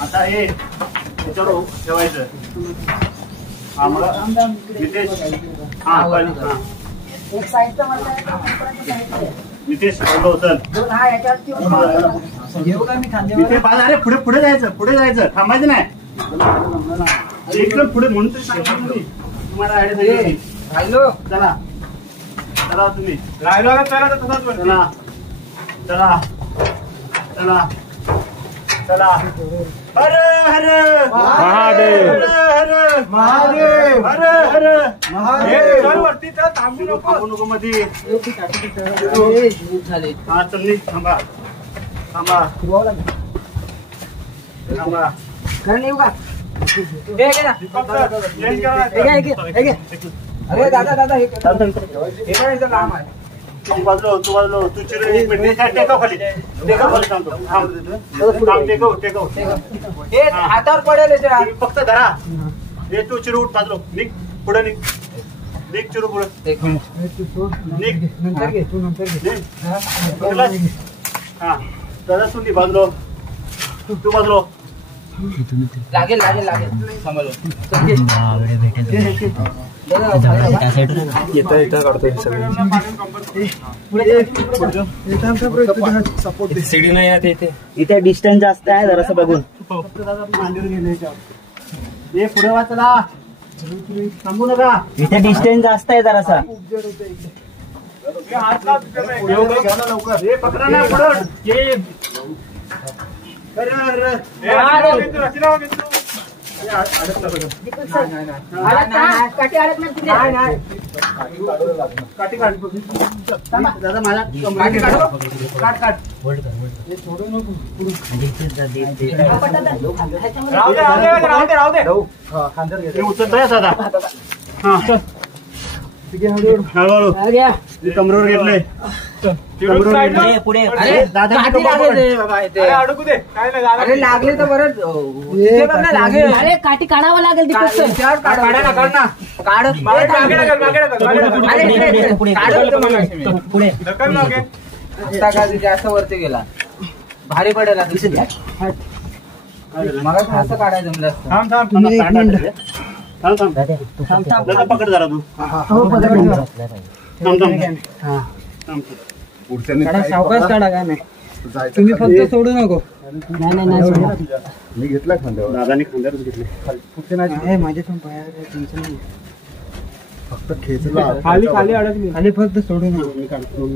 आता हे त्याच्यावर ठेवायचं. हा मग नितेश एक साईडचं नितेश चल अरे पुढे पुढे जायचं थांबायचं नाही. एकदम पुढे म्हणून तुम्हाला राहिलो चला चला तुम्ही राहिलो चला तसाच चला चला चला चला. हर हर महादेव हर महादेव हर हर महादेव. चल वरती चल, थांबू नको मध्ये. हा चल निघ. थांबा थांबा थांबा. येऊ का? अरे दादा हे करायचं काम आहे. तू बाजलो तू चिर एक मिनिट टेकव खाली सांगतो. टेकव हे हातावर पडेल तुम्ही फक्त धरा. हे तू चिरू उठ बाजलो निघ पुढे निघ चिरू पुढे निघ नंतर घे तू नंतर हा दादा तू नी बाजलो तू बाजलो लागेल सीडी नाही आहे इथे डिस्टन्स जास्त आहे जरासं बघून. हे पुढे वाचला थांबू नका. इथे डिस्टन्स जास्त आहे जरासा. लवकर हे पकडा ना पुढं. काठी अडत नाही. काठी काढ दादा माझा काट उचलताय दादा. हा हळूहळू कमरेवर घेतलंय. पुढे दादा अडकू दे काय नाही. अरे लागले तर बरं लागेल. अरे काठी काढावं लागेल. जास्त वरती गेला भारी पडेल. मला असं काढायचं जमलं असतं. पकड जरा तू. सावकाश काढा काय नाही. तुम्ही फक्त सोडू नको. नाही मी घेतला खांद्यावर. दादानी खांद्यावरच घेतले. माझ्या टेन्शन नाही. फक्त खेचला खाली अडकली. खाली फक्त सोडू नको. मी काढतो.